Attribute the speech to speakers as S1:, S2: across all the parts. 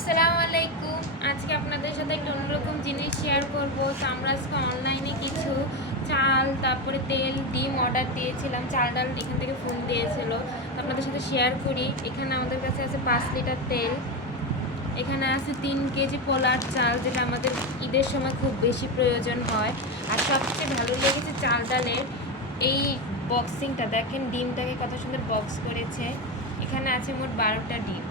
S1: আসসালামু আলাইকুম। আজকে আপনাদের সাথে একটা অন্যরকম জিনিস শেয়ার করব। তো আমরা আজকে অনলাইনে কিছু চাল, তারপরে তেল, ডিম অর্ডার দিয়েছিলাম। চাল ডাল এখান থেকে ফোন দিয়েছিল। আপনাদের সাথে শেয়ার করি। এখানে আমাদের কাছে আছে পাঁচ লিটার তেল। এখানে আছে তিন কেজি পোলার চাল, যেটা আমাদের ঈদের সময় খুব বেশি প্রয়োজন হয়। আর সবচেয়ে ভালো লেগেছে চাল ডালের এই বক্সিংটা দেখেন ডিমটাকে কত সুন্দর বক্স করেছে। এখানে আছে মোট বারোটা ডিম।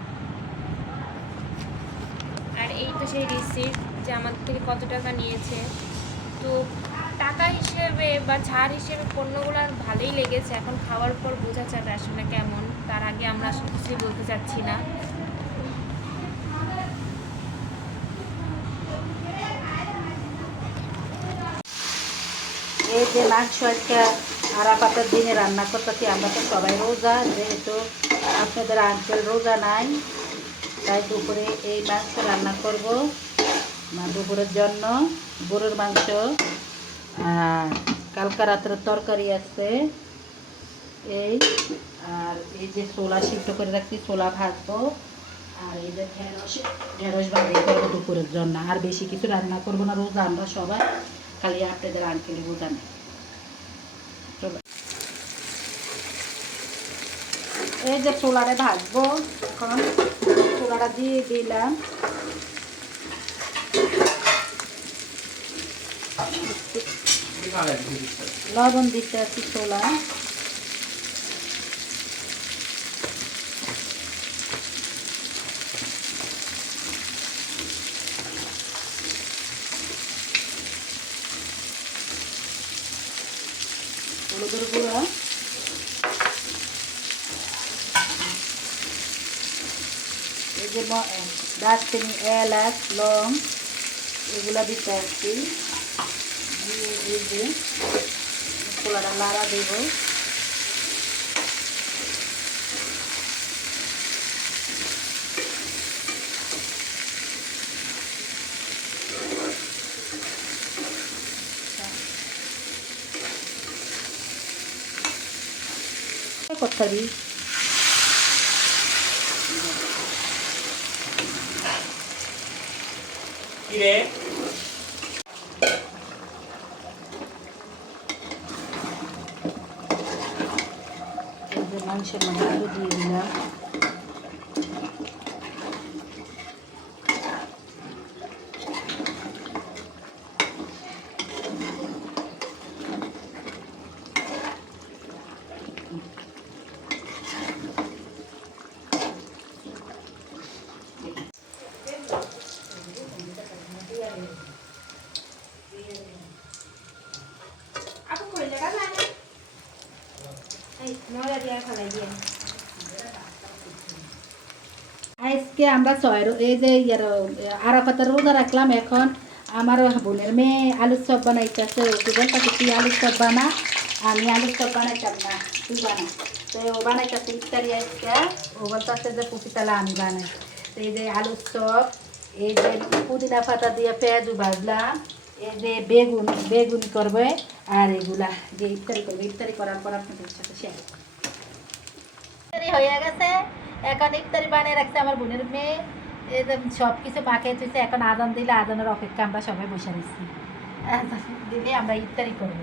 S1: এই তো সেই রিসিপ্ট যে আমাদের থেকে কত টাকা নিয়েছে। তো টাকা হিসেবে বা ছাড় হিসেবে পণ্যগুলো ভালোই লেগেছে। এখন খাওয়ার পর বোঝা যাবে আসলে কেমন। তার আগে আমরা আসলে কিছুই বলতে চাচ্ছি না।
S2: এই যে মাংস একটা আরাপাতের দিনে রান্না করতেছি আমরা তো সবাই রোজা, যেহেতু আপনাদের আঙ্কেল রোজা নাই তাই দুপুরে এই মাংস রান্না করব। মা, দুপুরের জন্য গরুর মাংস। কালকা রাতের তরকারি আছে। এই, আর এই যে ছোলা সিদ্ধ করে রাখছি, ছোলা ভাজবো। আর এই যে ঢেঁড়স ঢেঁড়স ভাজি করব দুপুরের জন্য। আর বেশি কিছু রান্না করব না রোজ, আমরা সবাই। খালি আপনাদের আঙ্কেলে নেই চলো। এই যে ছোলারে ভাজবো এখন। ছোলাটা দিয়ে দিলাম। লবণ দিতে আছি ছোলা। হলুদের গুঁড়া। এই যে দারচিনি এলাচ লং এগুলা দিতে আসছি দিয়ে এই যে লাড়া দেব। করতে
S3: কিরে?
S2: মাংসের মধ্যে দিয়ে দিলাম
S1: আপু করে দেখা যায় না এই মজা দিয়ে ফেলাই দিয়ে
S2: আজকে আমরা ছয় এই যে আরাফাতের রোজা রাখলাম এখন। আমার বোনের মেয়ে আলুর চপ বানাইতেছে। ওকে বলতেছে, তুই আলুর চপ বানা, আমি আলুর চপ বানাইতাম না, তুই বানা। তো ও বানাইতেছে ইফতারি আজকে। ও বলতেছে যে পুপি তাহলে আমি বানাই। তো এই যে আলুর চপ, এই যে পুদিনা পাতা দিয়ে পেঁয়াজু ভাজলাম। এই যে বেগুন বেগুন করবে, আর এগুলা যে ইফতারি করবে, ইফতারি করার পর আপনাদের সাথে শেয়ার ইফতারি হয়ে গেছে। এখন ইফতারি বানিয়ে রাখছে আমার বোনের মেয়ে। সব কিছু মাখিয়ে তুইছে এখন আদান দিলে আদানের অপেক্ষা আমরা সবাই বসে আদান দিলে আমরা ইফতারি করব।